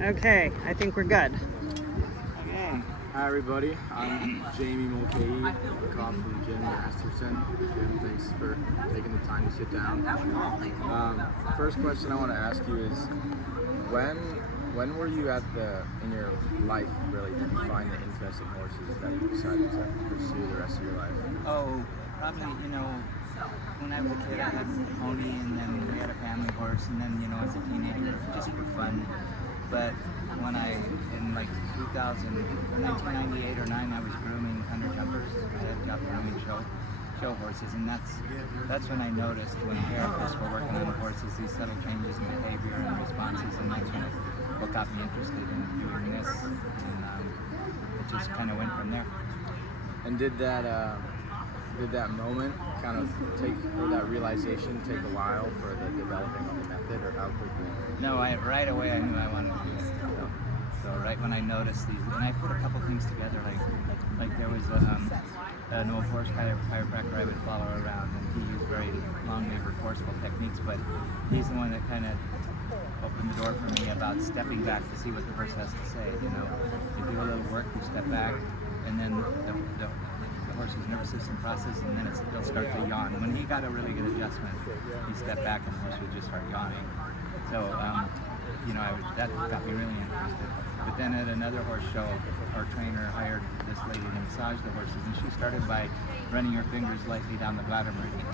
Okay, I think we're good. Okay. Hi everybody, I'm Jamie Mulcahy, call from Jim Masterson. Jim, thanks for taking the time to sit down. First question I want to ask you is, when were you in your life really, did you find the interest in horses that you decided to pursue the rest of your life? Oh, probably, when I was a kid I had a pony, and then we had a family horse, and then, as a teenager, just for fun. But when in like 1998 or 9, I was grooming hunter jumpers. I had got grooming show horses, and that's when I noticed when therapists were working on the horses, these subtle changes in behavior and responses, and that's what got me interested in doing this, and it just kind of went from there. And did that moment kind of that realization take a while for the developing of the method, or how quickly? No, right away I knew I wanted to do it. So right when I noticed these, and I put a couple things together, like there was an old horse chiropractor I would follow around, and he used very long-levered, forceful techniques, but he's the one that kind of opened the door for me about stepping back to see what the horse has to say. You do a little work, you step back, and then the horse's nervous system process, and then they'll start to yawn. When he got a really good adjustment, he stepped back and the horse would just start yawning. So, that got me really interested. But then at another horse show, our trainer hired this lady to massage the horses, and she started by running her fingers lightly down the bladder meridian.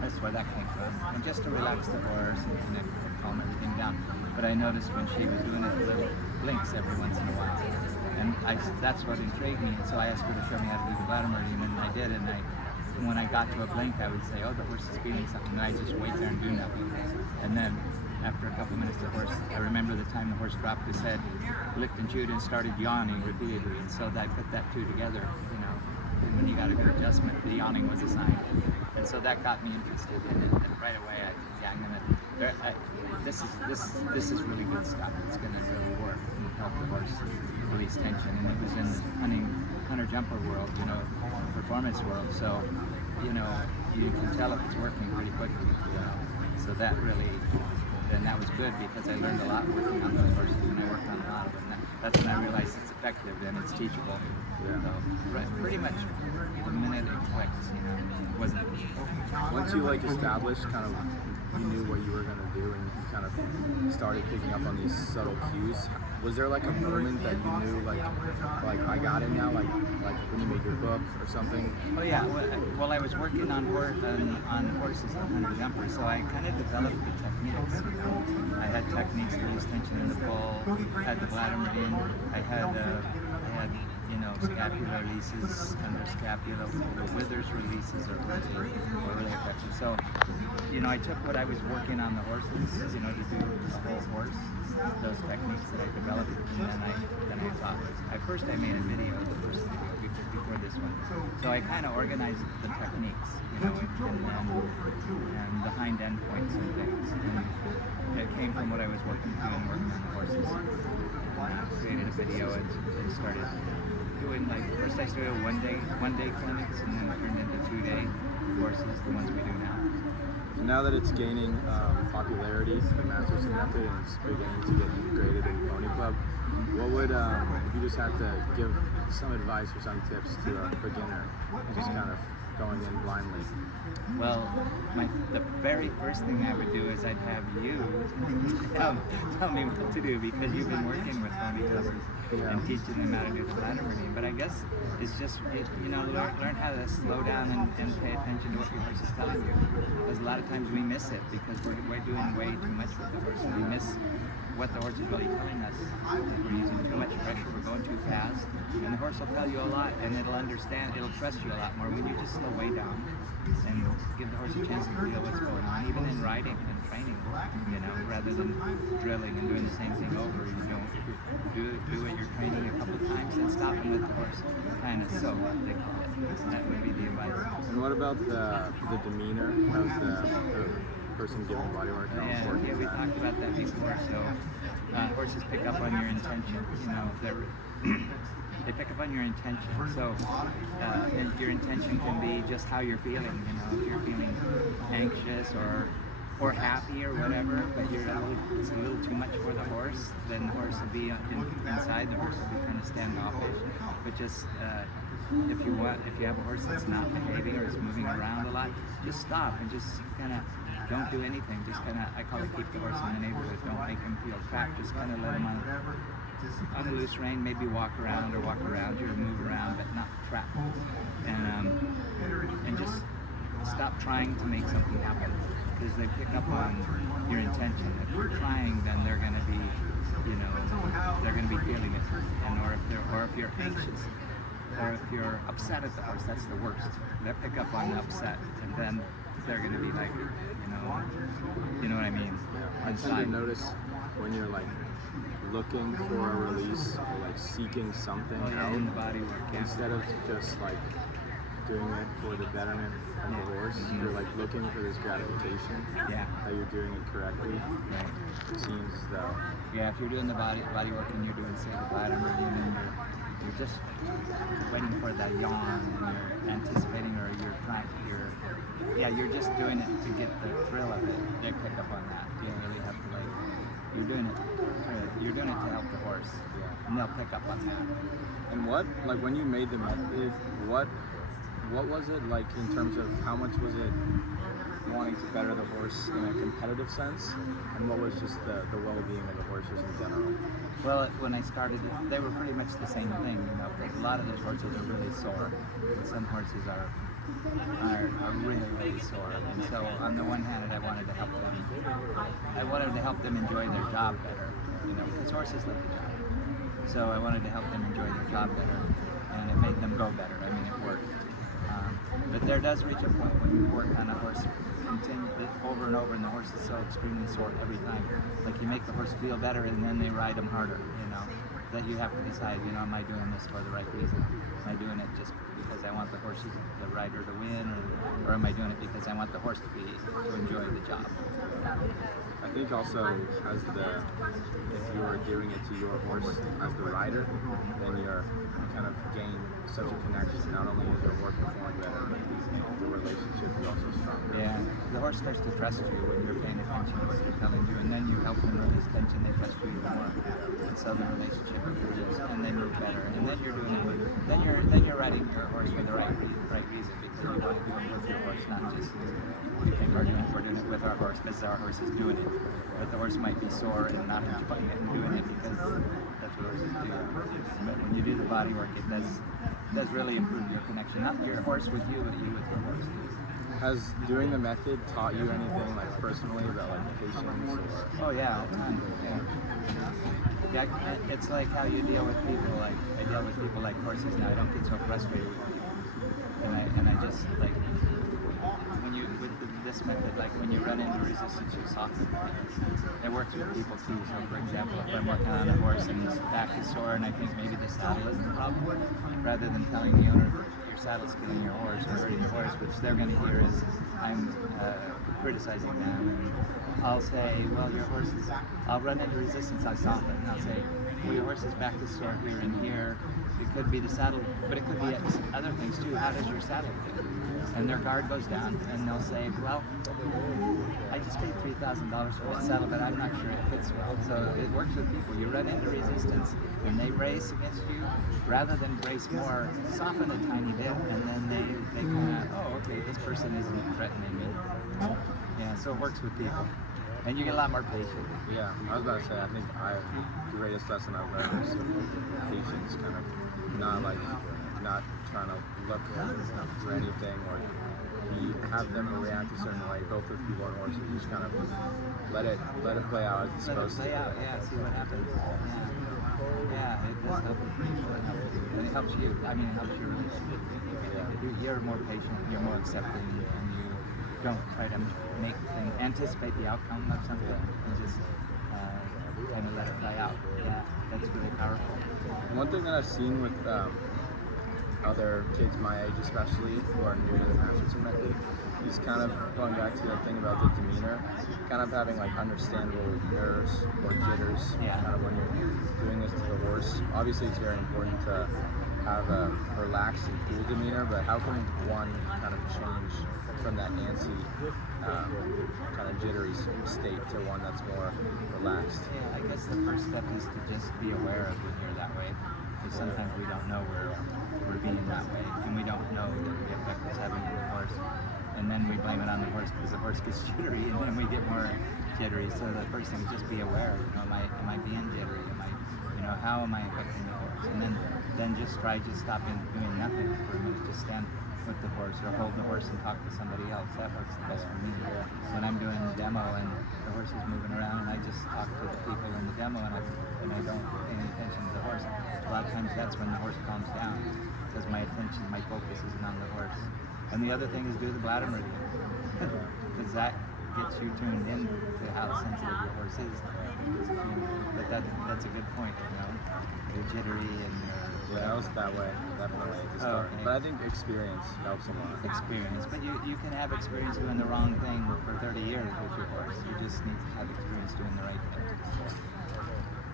That's where that came from. And just to relax the horse and connect and calm everything down. But I noticed when she was doing it, little blinks every once in a while. And that's what intrigued me. And so I asked her to show me how to do the bladder meridian, and I did. And when I got to a blink, I would say, oh, the horse is feeling something. And I just wait there and do nothing. And then after a couple minutes, I remember the time the horse dropped his head, licked and chewed, and started yawning repeatedly. And so that put that two together, And when you got a good adjustment, the yawning was a sign. And so that got me interested in it. And right away, this is really good stuff. It's going to really work and help the horse release tension. And it was in the hunter jumper world, performance world. So, you can tell it was working pretty quickly. So that was good, because I learned a lot working on those horses, and I worked on a lot of them. That's when I realized it's effective and it's teachable. Yeah. So, pretty much the minute it clicks, it wasn't. Once you established kind of, you knew what you were going to do, and you kind of started picking up on these subtle cues, was there a moment that you knew like I got it now, like when you made your book or something? Oh yeah, well I was working on horses and hunter jumpers, so I kind of developed the techniques. I had techniques to release tension in the bull, had the bladder meridian, I had scapular releases, under scapula, the withers releases are really effective. So, I took what I was working on the horses, to do the whole horse, those techniques that I developed, and then I thought, I made a video, the first video before this one. So I kind of organized the techniques, and the hind end points and things. And it came from what I was working on the horses. And I created a video and started doing, first I started one day clinics, and then it turned into 2-day courses, the ones we do now. Now that it's gaining popularity, the Masterson method, and it's beginning to get integrated in Pony Club, what would, if you just had to give some advice or some tips to a beginner, just kind of going in blindly? Well, the very first thing I would do is I'd have you tell me what to do, because you've been working with pony clubbers and teaching them how to do the bladder meridian. But I guess it's just, learn how to slow down and pay attention to what your horse is telling you. Because a lot of times we miss it, because we're doing way too much with the horse, and we miss what the horse is really telling us. We're using too much pressure, we're going too fast, and the horse will tell you a lot, and it'll trust you a lot more when you just slow way down and give the horse a chance to feel what's going on, even in riding and training, rather than drilling and doing the same thing over. Do what you're training a couple of times, and stop and let the horse kind of soak, they call it. That would be the advice. And what about the demeanor of the person giving body work? Yeah, we talked about that before. So horses pick up on your intention. They pick up on your intention. So your intention can be just how you're feeling. If you're feeling anxious or or happy or whatever, but it's a little too much for the horse, then the horse will be inside. The horse will be kind of standoffish. But just if you have a horse that's not behaving or is moving around a lot, just stop and just kind of don't do anything. Just kind of, I call it keep the horse in the neighborhood. Don't make him feel trapped. Just kind of let him on the loose rein. Maybe walk around you or move around, but not trapped. And just stop trying to make something happen, because they pick up on your intention. If you're trying, then they're going to be, they're going to be feeling it. And or if you're anxious, or if you're upset at the horse, that's the worst. They pick up on the upset, and then they're going to be like, you know what I mean? I tend to notice when you're like looking for a release or like seeking something out in the body work, instead of just like doing it for the betterment of the horse. You're like looking for this gratification. Yeah. That you're doing it correctly. Right. It seems though. Yeah, if you're doing the body work and you're doing, say, the bladder movement, and you're just waiting for that yawn, and you're anticipating, or you're just doing it to get the thrill of it. They pick up on that. You don't really have to you're doing it to help the horse, and they'll pick up on that. And when you made the method, what was it like in terms of how much was it wanting to better the horse in a competitive sense, and what was just the well-being of the horses in general? Well, when I started, they were pretty much the same thing, because a lot of those horses are really sore, and some horses are really, really sore. And so on the one hand, I wanted to help them enjoy their job better, because horses like the job. So I wanted to help them enjoy their job better, and it made them go better. I mean, it worked. But there does reach a point when you work on a horse over and over, and the horse is so extremely sore every time. Like, you make the horse feel better, and then they ride them harder, that you have to decide, am I doing this for the right reason? Am I doing it just because I want the rider to win, or am I doing it because I want the horse to enjoy the job? I think also if you are doing it to your horse as the rider, then you kind of gain such a connection. Not only is your work performing better, but the relationship is also stronger. Yeah, the horse starts to trust you when you're paying attention to what they're telling you, and then you help them release tension. They trust you even more, and so the relationship improves, and they move better. And then you're doing it. Then you're riding your horse for the right reason, because you want to do it with your horse, not just you think we're doing it with our horse because our horse is doing it. But the horse might be sore and not enjoying it and doing it because that's what horses do. But when you do the body work, it does really improve your connection. Not your horse with you, but you with your horse. Has doing the method taught you anything, like personally, about like patience or? Oh yeah, all the time. Yeah, it's like how you deal with people. Like, I deal with people like horses now. I don't get so frustrated with people, and I just like this method, like when you run into resistance, you soften it. It works with people too. So, for example, if I'm working on a horse and his back is sore, and I think maybe the saddle is the problem, rather than telling the owner your saddle's killing your horse or hurting your horse, which they're going to hear is I'm criticizing them, and I'll say, well, your horse is. I'll run into resistance. I soften. And I'll say, well, your horse's back is sore here and here. It could be the saddle, but it could be other things too. How does your saddle fit? And their guard goes down, and they'll say, well, I just paid $3,000 for that saddle, but I'm not sure it fits well. So it works with people. You run into resistance, and they race against you. Rather than race more, soften a tiny bit, and then they kind of, oh, okay, this person isn't threatening me. Yeah, so it works with people. And you get a lot more patient. Yeah, I was about to say, I think the greatest lesson I've learned is patience, kind of not trying to look for anything or have them react a certain way. Both with people and horses, just kind of let it play out as it's supposed to. Let it play out, yeah. See what happens. Yeah, it does help people, and it helps you. I mean, it helps your relationship. You're more patient, you're more accepting, and you don't try to anticipate the outcome of something, and just kind of let it play out. Yeah, that's really powerful. One thing that I've seen with other kids my age, especially who are new to the Masterson method, is kind of going back to that thing about the demeanor, kind of having like understandable nerves or jitters, kind of when you're doing this to the horse. Obviously, it's very important to have a relaxed and cool demeanor, but how can one kind of change from that antsy, kind of jittery state to one that's more relaxed? Yeah, I guess the first step is to just be aware of when you're that way. Because sometimes we don't know we're being that way, and we don't know the effect it's having on the horse. And then we blame it on the horse because the horse gets jittery, and then we get more jittery. So the first thing is just be aware. Am I being jittery? How am I affecting the horse? And then just stopping doing nothing for a minute. Just stand with the horse or hold the horse and talk to somebody else. That works the best for me. When I'm doing the demo and the horse is moving around, and I just talk to the people in the demo, and I don't pay any attention to the horse. A lot of times that's when the horse calms down, because my focus isn't on the horse. And the other thing is do the bladder meridian, because that gets you tuned in to how sensitive your horse is. But that's a good point. You're jittery and Yeah, I was that way, definitely at the start. Okay. But I think experience helps a lot. experience. But you can have experience doing the wrong thing for 30 years with your horse. You just need to have experience doing the right thing.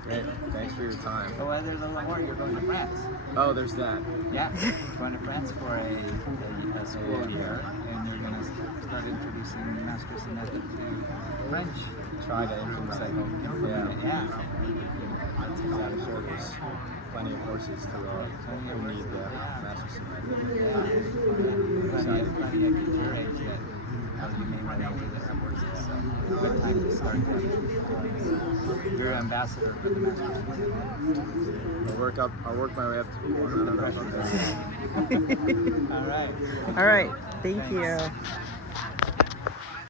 Great, thanks for your time. Oh, well, there's a little more. You're going to France. Oh, there's that. Yeah, going to France for a school year, and you're going to start introducing Masterson method to French. Try to introduce that home. Yeah. I'm sure there's plenty of horses who need the Masterson method. Plenty of kids your age that you may run over that have horses. So good time to start them. You're an ambassador for the Masterson. I'll work my way up to be one. I don't know if I'm there. All right. All right. Thank you.